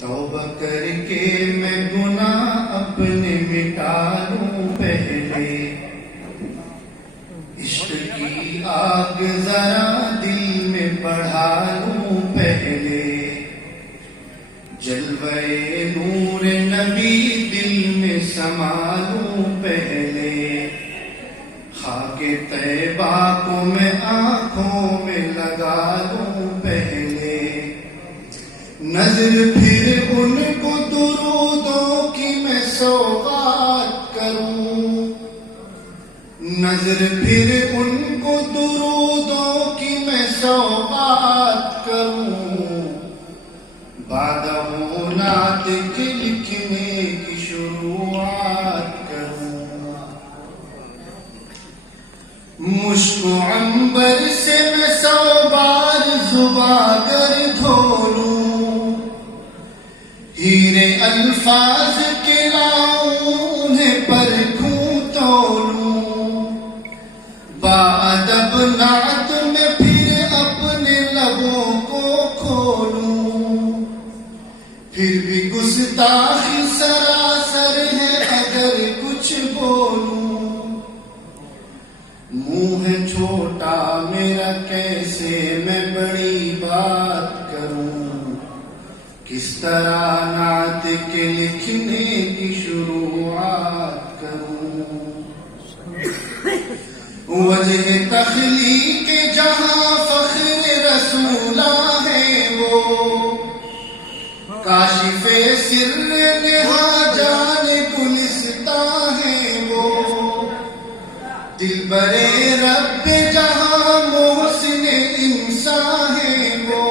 توبہ کر کے میں گناہ اپنے مٹا لوں پہلے، عشق کی آگ ذرا دل میں بڑھا لوں پہلے، جلوے نور نبی دل میں سما لوں پہلے، خاک طیبہ کو میں آنکھوں میں لگا لوں پہلے، نظر پھر ان کو درودوں کی میں سوغات کروں، نظر پھر ان کو درودوں کی میں سوغات کروں، بادہ نعت کے لکھنے کی شروعات کروں، مشک و عنبر سے میں 100 بار زباگر دھو لوں، ہیرے الفاظ کے لاؤں انہیں پرکھوں تولوں، باادب نعت میں پھر اپنے لبوں کو کھولوں، پھر بھی گستاخی سراسر ہے اگر کچھ بولوں، منہ ہے چھوٹا میرا کیسے میں بڑی بات کروں، کس طرح نعت کے لکھنے کی شروعات کروں، وجہ تخلیق جہاں فخر رسولہ ہے وہ، کاشف سر نہا جان گلستاں ہے وہ، دلبر رب جہاں محسن انسان ہے وہ،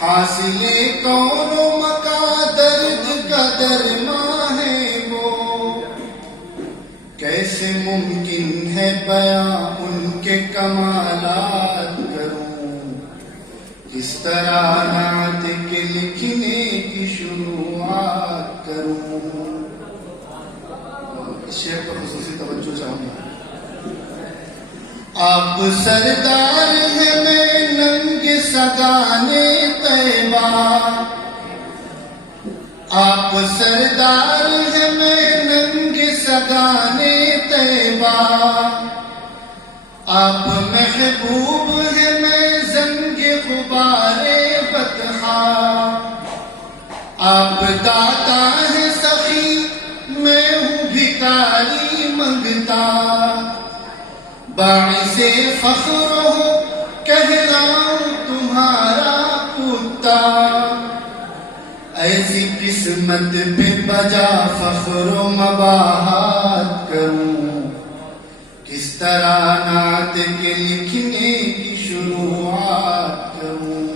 حاصل کون و مکا درد کا درماں ہے وہ، کیسے ممکن ہے بیان ان کے کمالات کروں، کس طرح نعت کے لکھنے کی شروعات کروں، اس شعر پر خصوصی توجہ چاہوں گا۔ آپ سردار ہیں میں ننگ سگانے طیبہ، آپ سردار ہیں میں ننگ سگانے طیبہ، آپ محبوب ہیں میں زنگ غبار بطحا، آپ داتا ہیں سخی میں ہوں بھکاری منگتا، باعث فخر ہو کہلاؤں تمہارا کتا، ایسی قسمت پہ بجا فخر و مباحات کروں، کس طرح نعت کے لکھنے کی شروعات کروں۔